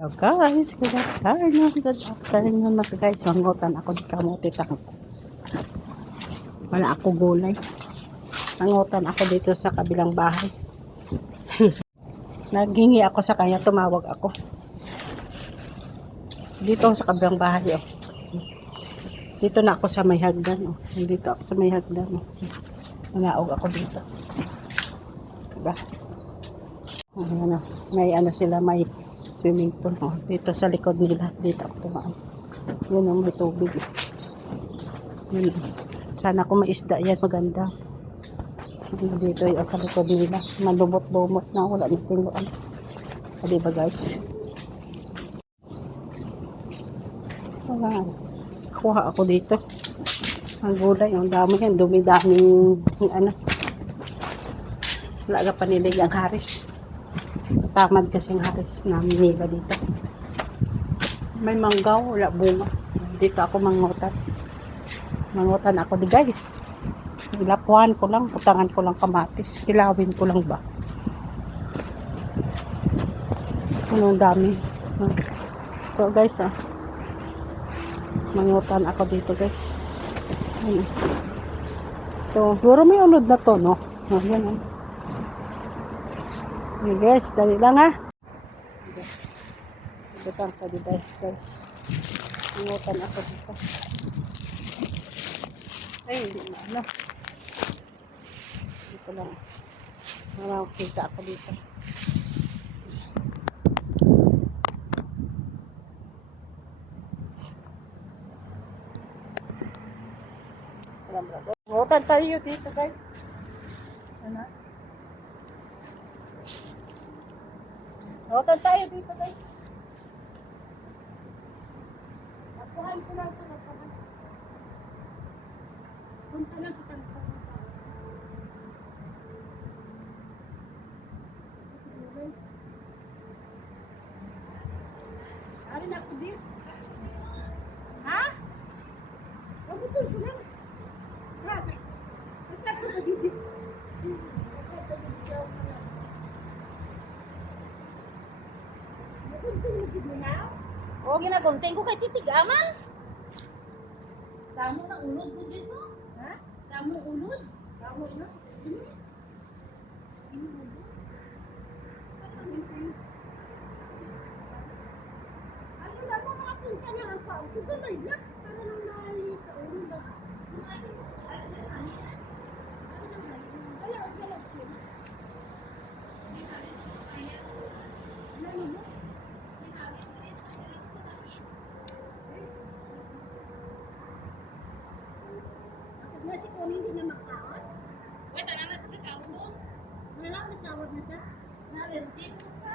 So guys, good afternoon na guys. Mangutan ako di kamote tang. Wala ako gulay. Mangutan ako dito sa kabilang bahay. Naghingi ako sa kanya, tumawag ako. Dito sa kabilang bahay oh. Dito na ako sa may hagdan oh. Dito ako sa may hagdan oh. Nanaog ako dito. Diba? Ayan oh. May ano sila, may swimming pool oh. Dito sa likod nila, dito ako tumaan. Yun oh, may tubig. Yun oh. Sana kung may isda yan, maganda. Dito yung sa likod nila. Malumot-lumot na, wala na tinuan. O diba guys? Kuha ako dito. Ang gulay, ang dami yan. Dumi-daming ano. Wala ka panilig ang haris. Tamad kasi ang haris namin nila dito. May manggaw, wala bunga. Dito ako mangutan. Mangutan ako di guys. Ilapuan ko lang, putangan ko lang kamatis. Kilawin ko lang ba? Ano dami. So guys mangutan ako dito guys. Ito, siguro may unod na to no? Ayan okay, guys, dali lang Butang ko dito guys. Mangutan ako dito. Ay, hindi na ano. Dito lang. Makakita ako dito. Mangutan tayo dito guys. Ano? Mangutan tayo dito guys. Nakuhan ko lang ito. Punta lang sa kanto. Ari na ako dito. Ha? Mabuto ko lang. Grabe. Punta ko na dito. O, ginagunting ko kay titig, aman. Damo ng ulod mo dito. Ha? Damo ng ulod. Damo na. Ano na mo mga punta na ang pao. Tutuloy na. Para nang nahali sa ulod na. Nasi kuning din na makaon. Wait, ano na sa kakao mo? Wala na sawad na sa. Na-allergy mo sa?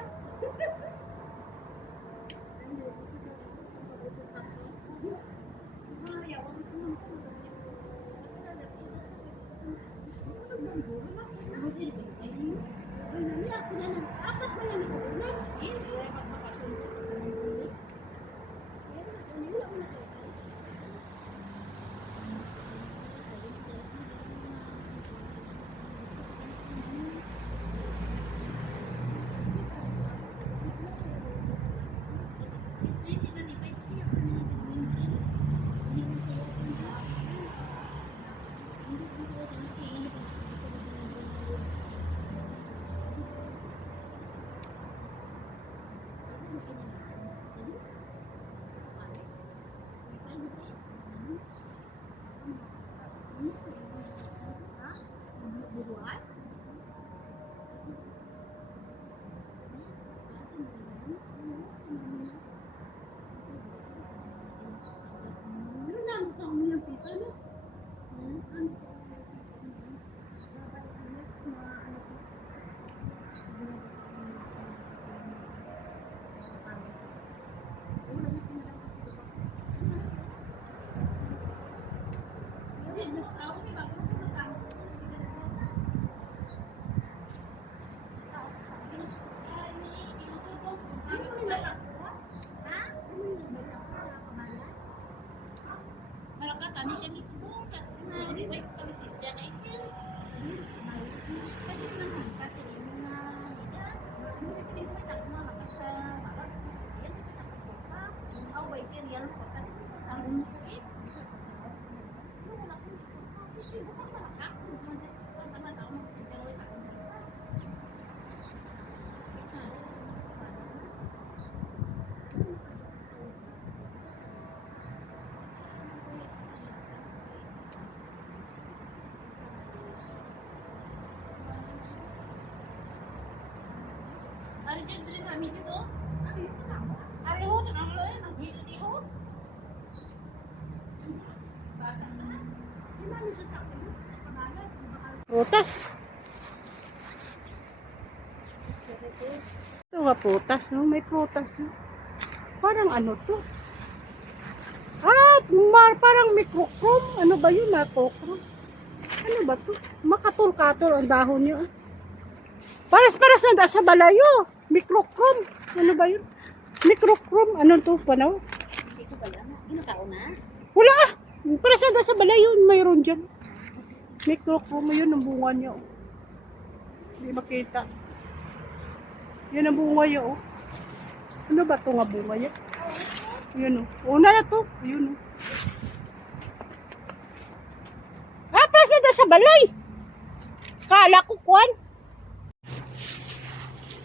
Ari dyan din namin dito. Ari ho, tanong mo lang, ang hilo di ho. Bata na. Di namin siya sa akin. Pangalan, Prutas. Ito nga prutas, no? May prutas, no? Parang ano to? Parang microchrome. Ano ba yun, microchrome? Ano ba to? Makatul-katul ang dahon niyo. Paras-paras na sa balayo. Microchrome. Ano ba yun? Microchrome. Ano to? Ano? hindi ko pala na. Ginatao na. Wala ah. Paras na sa balayo. Mayroon dyan. Microchrome. Yun ang bunga niya. Oh. Hindi makita. Yan ang bunga niya. Oh. Ano ba ito nga bunga niya? Yun oh. Una na to. Yun oh. Paras na sa balay. Kala ko kwan.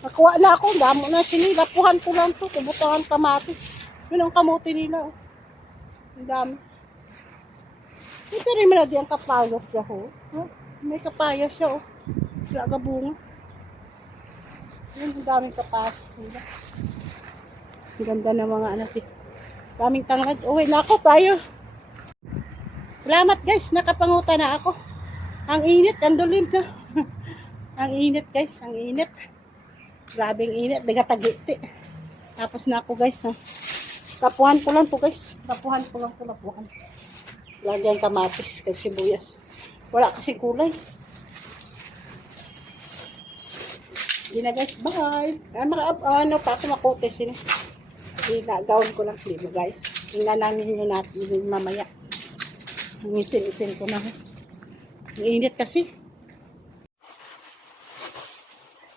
Nakuha na ako, damo na sinilapuhan ko lang to, kubutangan kamatis. Yun ang kamote nila, oh. Ang dami. Ito rin mo na di ang kapayas siya, oh. Oh, may kapayas siya, oh. Wala ka bunga. Yun, ang daming kapayas nila. Ang ganda ng mga anak, eh. Daming tangad. Uwi na ako, tayo. Salamat guys, nakapanguta na ako. Ang init, ang dulim na. Ang init guys, ang init. Grabing init, dagatagiti. Tapos na ako guys. Ha? Kapuhan ko lang to guys. Kapuhan ko lang to, lapuhan. Lagyan kamatis kay sibuyas. Wala kasi kulay. Hindi na guys, bye. Ano pa ako makote sila. Gawin ko lang klima guys. Tingnan namin yun natin yun mamaya. Isin ko na. Ang init kasi.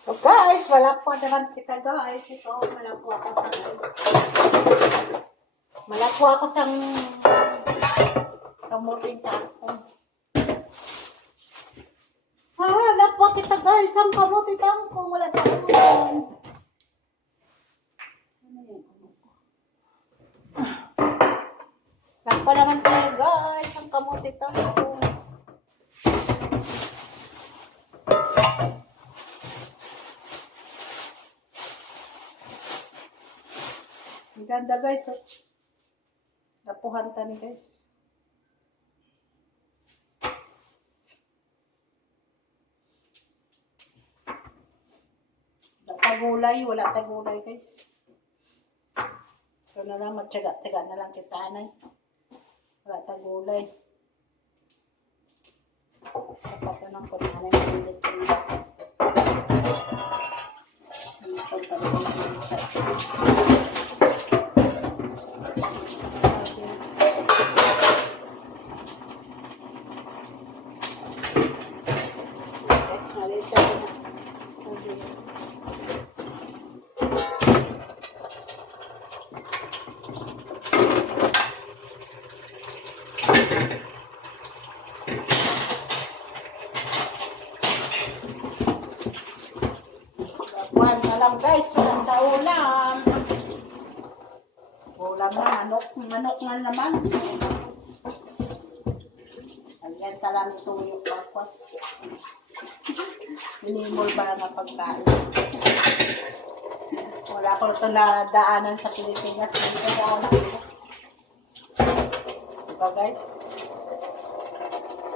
So guys, wala po naman kita guys. Ito, wala po ako sa kamuting tangkong. Wala po kita guys. Ang kamuting tangkong. Wala tayo. Sana yung ano ko? Wala po naman tayo guys. Ang kamuting tangkong. Ang ganda guys, oh. Napuhan tani guys. Tagulay, wala tagulay guys. So na lang, magtyaga-tyaga na lang kita anay. Wala tagulay. Sapat na lang ko na anay mabilit ko na. Buwan na lang guys, walang kaulam. Ulam na, manok na naman. Hanggang sa lang tuyok ako. Inimol ba na pagkain? Wala ko ito na daanan sa Pilipinas. Hindi ko ako nakita. Diba guys?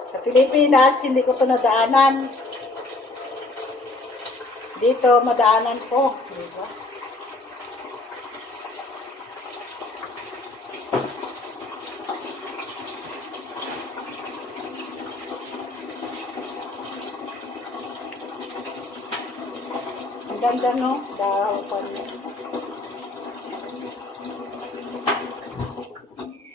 Sa Pilipinas, hindi ko ito nadaanan. Dito, madaanan ko. Diba? Ang ganda, no? Dahapan.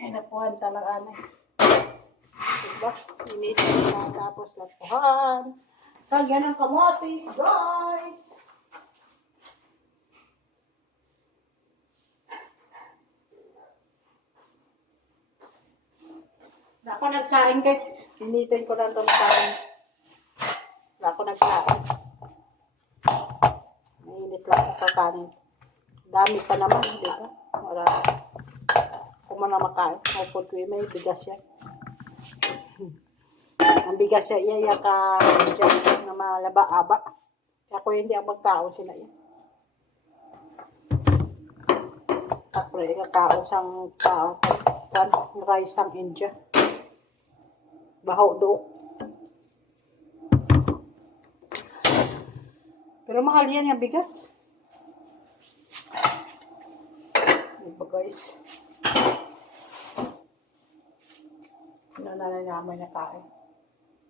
Ay, napuhan talaga na. Diba? Inisip na tapos napuhan. Kagyan ng kamotis, guys! Ako nagsaing guys. Pinitin ko lang itong saing. Wala ako nagsaing. Mainit lang ako kakanin. Dami pa naman, di ba? Wala. Kung mo na makain. Mupod ko may bigas yan. Ang bigas yan, iya ka dyan na malaba-aba. Ako hindi ako magkaon sila yan. Ako rin kakao sang kaon. Rice sang India. Baho dook. Pero mahal yan yung bigas. Diba guys? Nananayaman na kain.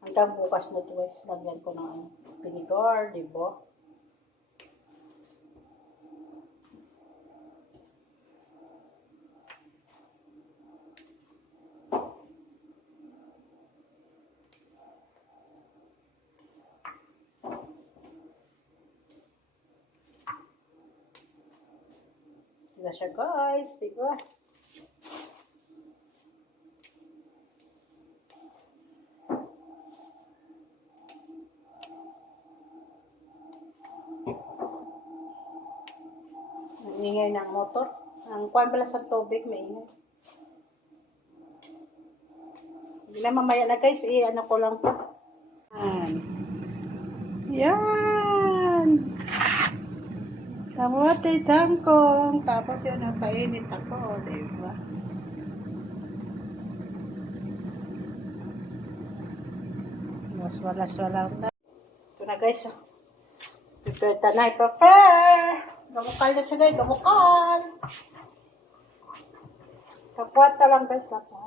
Hanggang bukas na ito guys. Lagyan ko ng vinegar, diba? Diba siya guys, diba? Ang ingay ng motor. Ang kuwan pala sa tubig, may ingay. Hindi na mamaya na guys, ano ko lang to. Yan! Kamote tangkong. Tapos yun, napainit ako, diba? Walas-walang na. Ito na guys, oh. Prepare ta na, prepare! Gamukal na siya guys, gamukal! Kapuata lang guys, ako.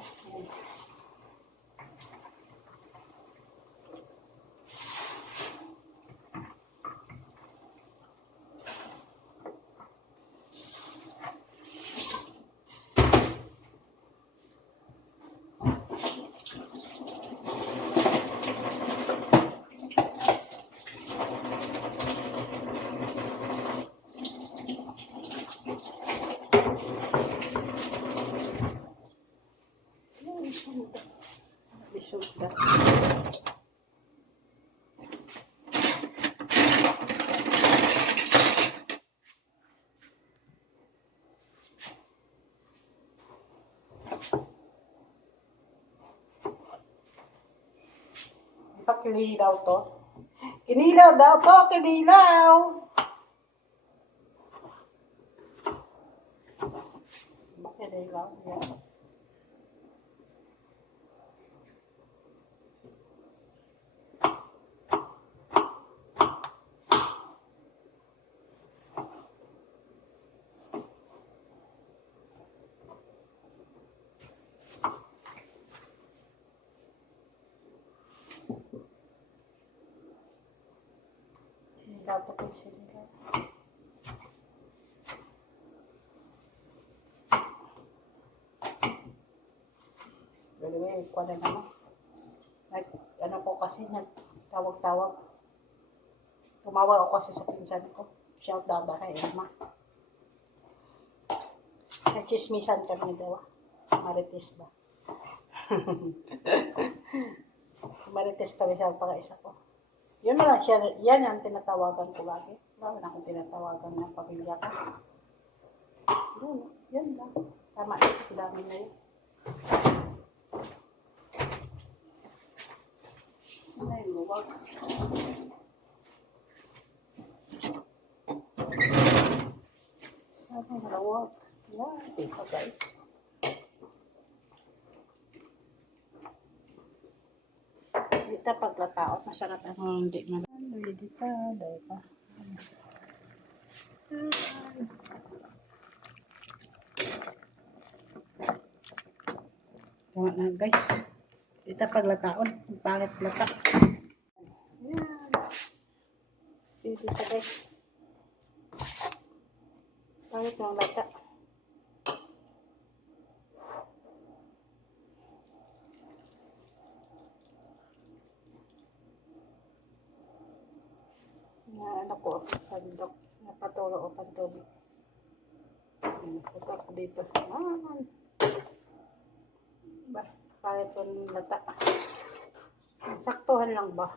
Bisuda. Kinilaw to. Kinilaw daw to, kinilaw. Bakit kinilaw? Yan. Dapat ko sila. By the way, kuha na naman. Ano po kasi, nagtawag-tawag. Tumawag ako kasi sa pinsan ko. Shout out na kay Emma. Nagchismisan kami daw. Marites ba? Marites kami sa pag-isa ko. Yun na lang siya, yan ang tinatawagan ko lagi. Wala na akong tinatawagan ng pamilya ko. Yun lang. Tama, dami na yun. Ay, luwag. Sabi na luwag. Yan, dito guys. Dito paglataot, masarap ang hindi man. Dito, dahil pa. Tama na guys. Dito paglataon, pangit lata. Yan. Dito guys. Pangit ng lata. Ano ko, sandok. Napatulo o pantubig. Ito ako dito. Ba? Kaya ito ng lata. Saktuhan lang ba?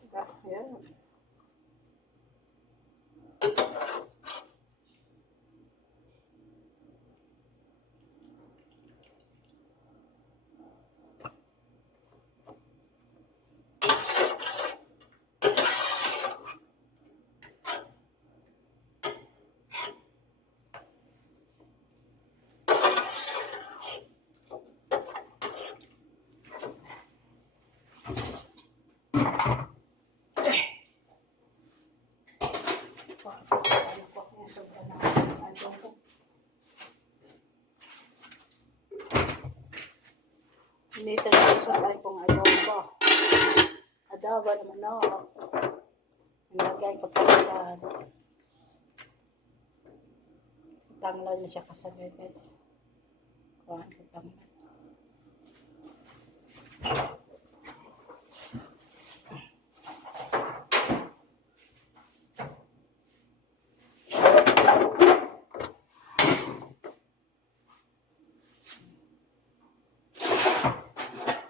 Diba? Ayan. Hindi talaga susukaan kong adobo. Adobo naman ako. Nilagay ko pa yan. Tanglaw na siya kasagay guys. Kuhaan ko tanglaw.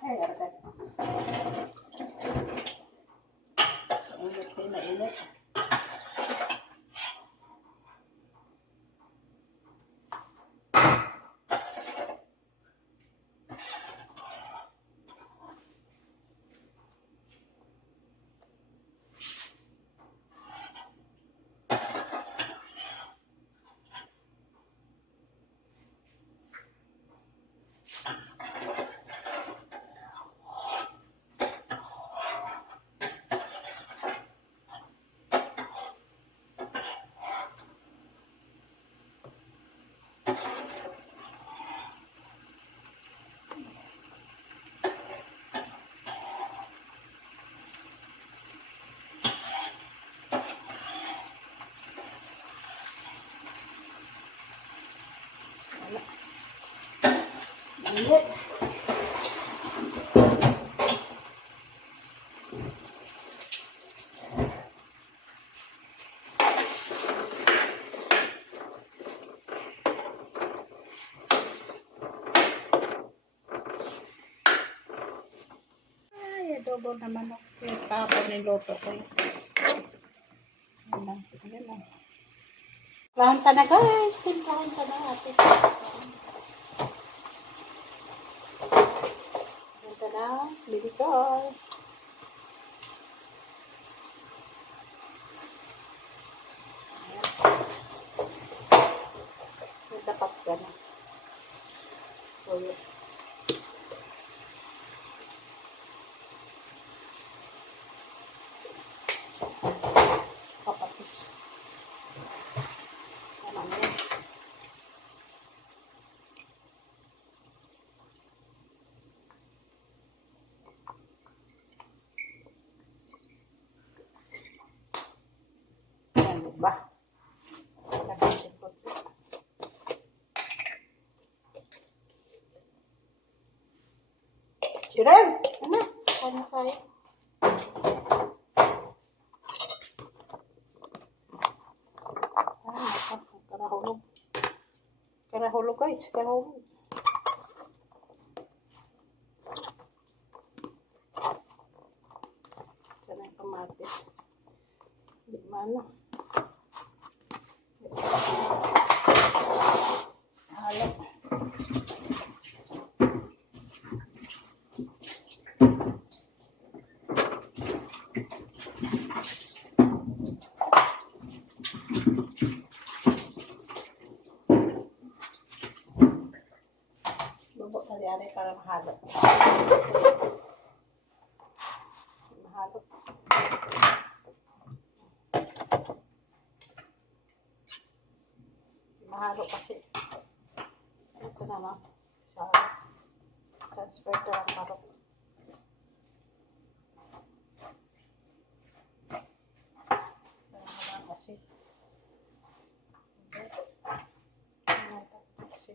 Ay, aragad. Init din na init. Init. Ay, adobo naman ako. Tapos niluto ko yun. Ayan lang. Planta na guys. Planta na natin. Planta na. Lilikar. Ayan. Dapat ka na. So, yun. Papatis. Tama na yan. Ayan, diba? Napansin ko. Siren! Ano? Ano kayo? Karahulog. Karahulog guys. Karahulog. Diyan ang kamatis. Hindi mana. Halo. Bubok na diyan para mahalo. Mahalo. Mahalo kasi. Ito na lang. Sa transfer ko lang marok. Ito na lang kasi. Kasi.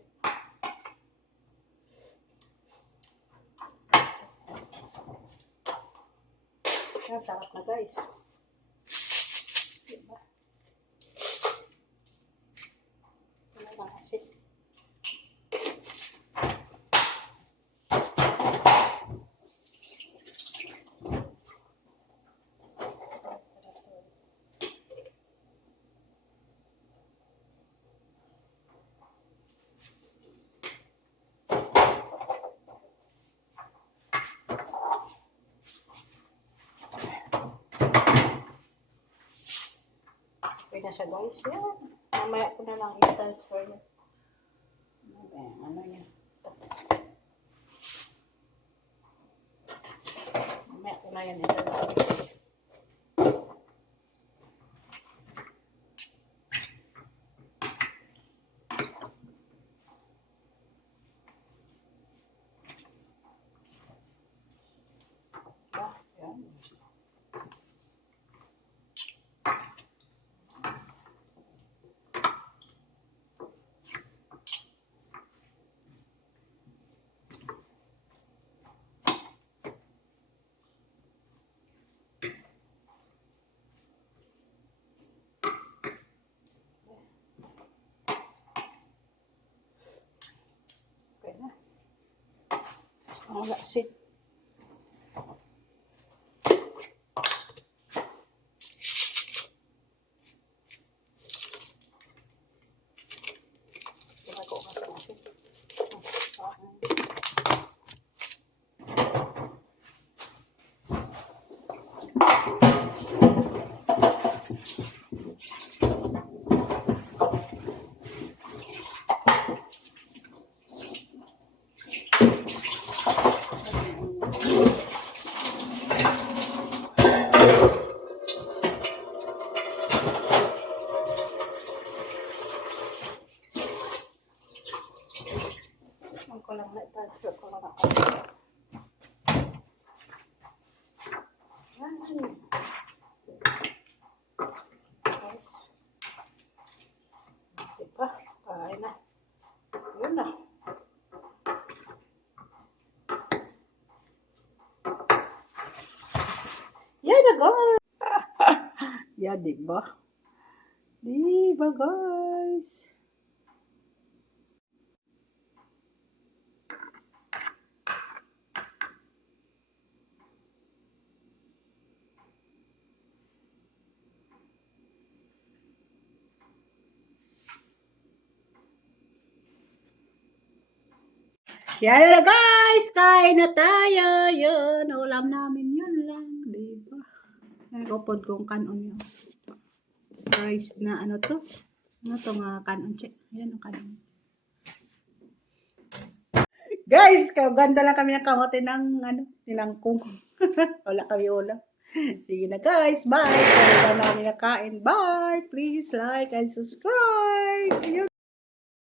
Sarap na guys. Diba? Asin. Okay na siya guys. Yan. Mamaya ko na lang i-transfer niya. Ano yan? Mamaya ko na yan i-transfer. Yan. Okay na. Wala asin. Ginagawa ko sa asin. Ko lang na-transfer ko lang ako. Yan. Guys. Diba? Kain na. Yun na. Yan na guys. Yan diba? Diba guys? Yan na guys, kain na tayo. Yun, ulam namin yun lang. Diba? Nagupod kong kanon yun. Rice na ano to? Ano to mga kanon check? Yan ang kanon. Guys, ganda lang kami ng kamote ng ano, nilangkong. Wala kami ulam. Sige na guys, bye. Kaya na namin nakain. Bye. Please like and subscribe. Ayun.